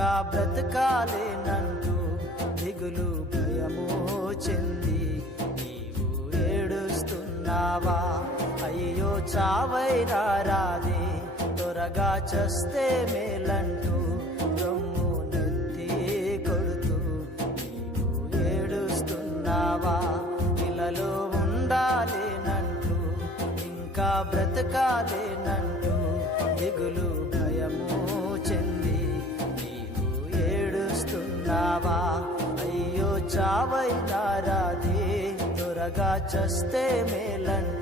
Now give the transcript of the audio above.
ఇంకా బ్రతకాలేనంటూ దిగులు భయము చెంది నీవు ఏడుస్తున్నావా? అయ్యో చావైనా రాదే, త్వరగా చస్తే మేలంటూ రొమ్ము నెత్తి కొడుతూ నీవు ఏడుస్తున్నావా? ఇలలో ఉండాలేనంటూ ఇంకా బ్రతకాలేనంటూ దిగులు భయము చెంది నీవు ఏడుస్తున్నావా? అయ్యో చావైనా రాదే, త్వరగా చస్తే మేలంటూ